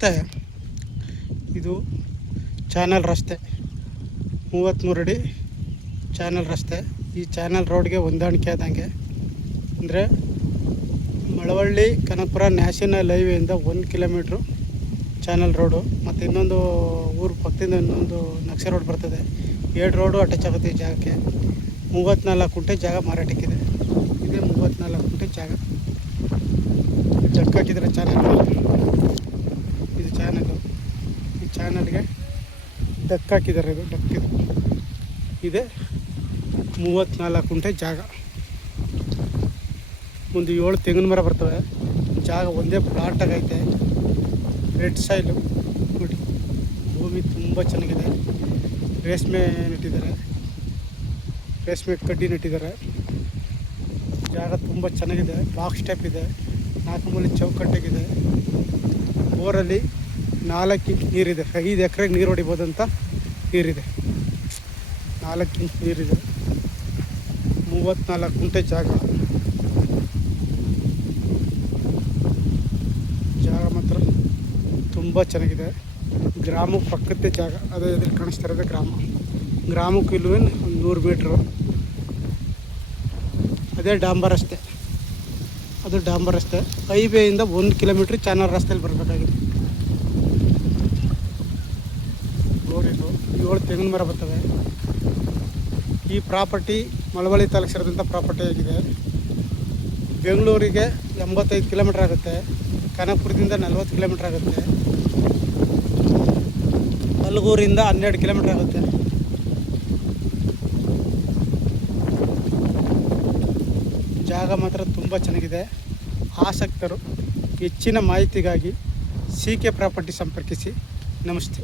ರಸ್ತೆ ಇದು ಚಾನಲ್ ರಸ್ತೆ, 33 ಅಡಿ ಚಾನಲ್ ರಸ್ತೆ. ಈ ಚಾನಲ್ ರೋಡ್ಗೆ ಹೊಂದಾಣಿಕೆ ಆದಂಗೆ ಅಂದರೆ ಮಳವಳ್ಳಿ ಕನಕಪುರ ನ್ಯಾಷನಲ್ ಹೈವೇಯಿಂದ 1 ಕಿಲೋಮೀಟ್ರು ಚಾನಲ್ ರೋಡು, ಮತ್ತು ಇನ್ನೊಂದು ಊರು ಪಕ್ಕದಿಂದ ಇನ್ನೊಂದು ನಕ್ಷೆ ರೋಡ್ ಬರ್ತದೆ. 7 ರೋಡು ಅಟ್ಯಾಚ್ ಆಗುತ್ತೆ ಈ ಜಾಗಕ್ಕೆ. 34 ಗುಂಟೆ ಜಾಗ ಮಾರಾಟಕ್ಕಿದೆ. ಇದೇ 34 ಗುಂಟೆ ಜಾಗ. ಡಕ್ ಹಾಕಿದರೆ ಚಾನಲ್, ಇದು ಚಾನಲ್ಲು. ಈ ಚಾನಲ್ಗೆ ಡಕ್ ಹಾಕಿದ್ದಾರೆ. ಇದು ಡಕ್ ಇದೆ. 34 ಗುಂಟೆ ಜಾಗ. ಒಂದು 7 ತೆಂಗಿನ ಮರ ಬರ್ತವೆ. ಜಾಗ ಒಂದೇ ಪ್ಲಾಟಾಗೈತೆ. ರೆಡ್ ಸಾಯಿಲು ನೋಡಿ, ಭೂಮಿ ತುಂಬ ಚೆನ್ನಾಗಿದೆ. ರೇಷ್ಮೆ ನೆಟ್ಟಿದ್ದಾರೆ, ರೇಷ್ಮೆ ಕಡ್ಡಿ ನೆಟ್ಟಿದ್ದಾರೆ. ಜಾಗ ತುಂಬ ಚೆನ್ನಾಗಿದೆ. ಬಾಕ್ಸ್ ಟೈಪ್ ಇದೆ, 4 ಮೂಲೆ ಚೌಕಟ್ಟಾಗಿದೆ. ಬೋರಲ್ಲಿ 4 ಇಂಚ್ ನೀರಿದೆ. 5 ಎಕರೆಗೆ ನೀರು ಹೊಡಿಬೋದಂತ ನೀರಿದೆ. 4 ಇಂಚ್ ನೀರಿದೆ. 34 ಗುಂಟೆ ಜಾಗ. ಜಾಗ ಮಾತ್ರ ತುಂಬ ಚೆನ್ನಾಗಿದೆ. ಗ್ರಾಮಕ್ಕೆ ಪಕ್ಕದ ಜಾಗ. ಅದೇ ಎದುರು ಕಾಣಿಸ್ತಾ ಇರೋದು ಗ್ರಾಮಕ್ಕೂ ಇಲ್ಲವೇ 100 ಮೀಟ್ರು. ಅದೇ ಡಾಂಬರ್ ರಸ್ತೆ, ಅದು ಡಾಂಬರ್ ರಸ್ತೆ. ಹೈವೇಯಿಂದ 1 ಕಿಲೋಮೀಟ್ರ್ ಚಾನಲ್ ರಸ್ತೆಯಲ್ಲಿ ಬರಬೇಕಾಗಿದೆ. ರೋಡಿದು 7 ತೆಂಗಿನ ಮರ ಬರ್ತವೆ. ಈ ಪ್ರಾಪರ್ಟಿ ಮಳವಳ್ಳಿ ತಾಲೂಕು ಸೇರಿದಂಥ ಪ್ರಾಪರ್ಟಿ ಆಗಿದೆ. ಬೆಂಗಳೂರಿಗೆ 85 ಕಿಲೋಮೀಟ್ರ್ ಆಗುತ್ತೆ. ಕನಕಪುರದಿಂದ 40 ಕಿಲೋಮೀಟ್ರ್ ಆಗುತ್ತೆ. ಅಲಗೂರಿಂದ 12 ಕಿಲೋಮೀಟ್ರ್ ಆಗುತ್ತೆ. ಜಾಗ ಮಾತ್ರ ತುಂಬ ಚೆನ್ನಾಗಿದೆ. ಆಸಕ್ತರು ಹೆಚ್ಚಿನ ಮಾಹಿತಿಗಾಗಿ CK ಪ್ರಾಪರ್ಟಿ ಸಂಪರ್ಕಿಸಿ. ನಮಸ್ತೆ.